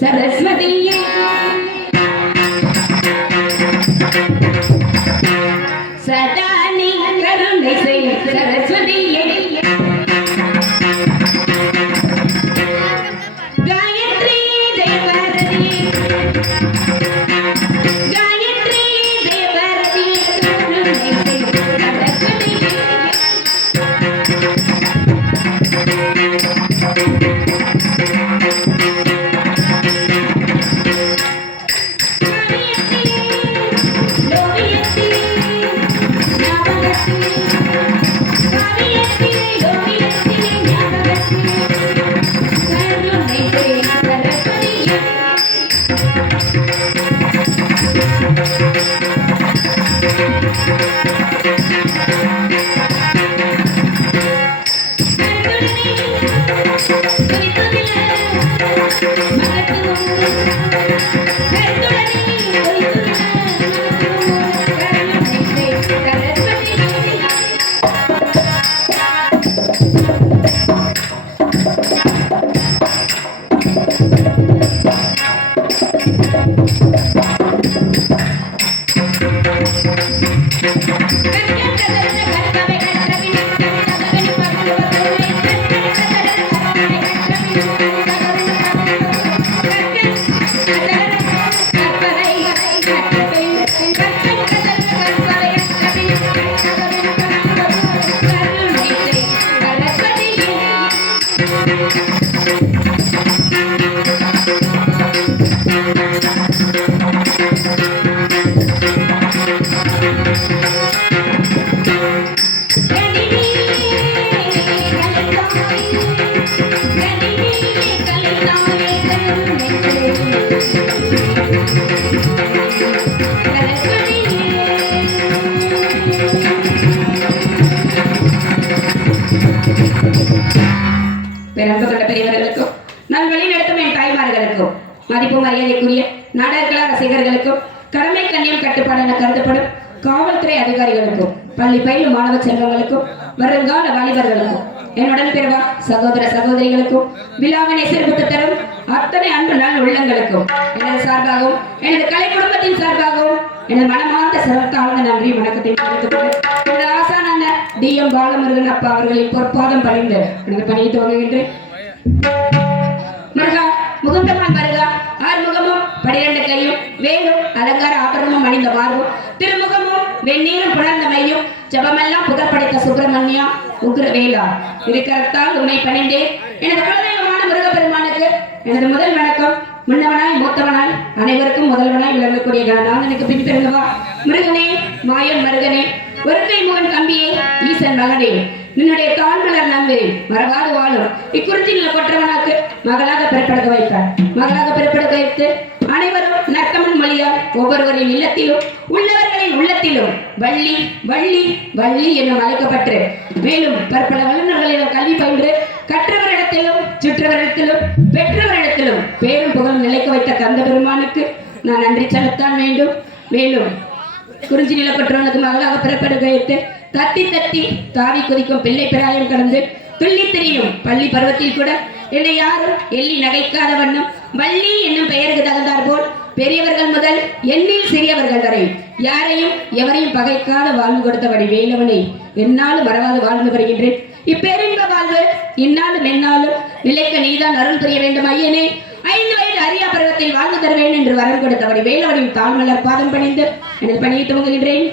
सरस्वती सदा करुणை செய் सरस्वती गायत्री देवरती गायत्री देवरती करुणை செய் सरस्वती பெரியவர்களுக்கும் நான் வழிநடத்தும் என் தாய்மார்களுக்கும் மதிப்பு மரியாதைக்குரிய நாடகக்கலா ரசிகர்களுக்கும் கடமை கண்ணியம் கட்டுப்பாடு என கருதப்படும் காவல்துறை அதிகாரிகளுக்கும் பள்ளி பயிலும் மாணவ செல்வங்களுக்கும் வருங்கால வாலிபர்களுக்கும் என்னுடன் பிறவா சகோதர சகோதரிகளுக்கும் விழாவினை சிறப்பு தரும் அத்தனை அன்பு நாள் உள்ளங்களுக்கும் எனது சார்பாகவும் எனது கலை குடும்பத்தின் சார்பாகவும் எனது மனமார்ந்த சிறப்பாக நன்றி வணக்கத்தை எனது ஆசானான DM பாலமுருகன் அப்பா அவர்களின் பொற்பாதம் பணிந்து எனது பணியை துவங்குகின்றேன். முருகா முகுந்தம்மன் வருகா ஆறுமுகமும் 12 கையும் வேலும் அலங்கார ஆபரணமும் அணிந்த மார்பும் திருமுகமும் வெந்நீரும் புணர்ந்தமையும் ஜபமெல்லாம் புகழ்படைத்த சுப்பிரமணியா உக்ர வேலா இருக்கிறத்தால் உண்மை பணிந்தேன். எனது குலதெய்வமான முருகப்பெருமானுக்கு எனது முதல் வணக்கம். முன்னவனாய் மூத்தவனாய் அனைவருக்கும் முதல்வனாய் விளங்கக்கூடிய கணநாதனுக்கு பின் பிறந்தவா முருகனே மாயன் மருகனே ஒரு கை முகன் தம்பியே ஈசன் மகனே நின்னுடைய தாழ்மலர் நம்பி மறவாது வாழும் இக்குறிச்சியில் கொற்றவனாக்கு மகளாக பிறப்பெடுக்க வைத்தார். மகளாக பிறப்பெடுக்க வைத்து அனைவரும் நற்கமன் மொழியால் ஒவ்வொருவரின் இல்லத்திலும் உள்ளவர்களின் உள்ளத்திலும் வள்ளி வள்ளி வள்ளி என்னும் அழைக்கப்பட்டு மேலும் பற்பல வல்லுநர்களிடம் கல்வி பயின்று கற்றவரிடத்திலும் சுற்றவரிடத்திலும் பெற்றவரிடத்திலும் பேரும் புகழும் நிலைக்க வைத்த கந்த பெருமானுக்கு நான் நன்றி செலுத்தான் வேண்டும். மேலும் குறிஞ்சி நிலப்பற்றவனுக்கு மகளாக பிறப்பெடுக்க வைத்து தத்தி தத்தி தாவி குதிக்கும் பிள்ளை பிராயம் கடந்து துள்ளி திரியும் பள்ளி பருவத்தில் கூட என்னை யாரும் எள்ளி நகைக்காத வண்ணம் வள்ளி என்னும் பெயருக்கு தகுந்தார் போல் பெரியவர்கள் முதல் எண்ணில் சிறியவர்கள் வரை யாரையும் எவரையும் பகைக்காத வாழ்வு கொடுத்தபடி வேலவனை என்னாலும் மறவாது வாழ்ந்து வருகின்றேன். இப்பெருங்க வாழ்வு இந்நாளும் எந்நாளும் நிலைக்க நீதான் அருள் புரிய வேண்டும் ஐயனே. 5 வயது அரியா பருவத்தில் வாழ்ந்து தருவேன் என்று வரம் கொடுத்தபடி வேலவனின் தாழ்மலர் பாதம் பணிந்து எனது பணியை துவங்குகின்றேன்.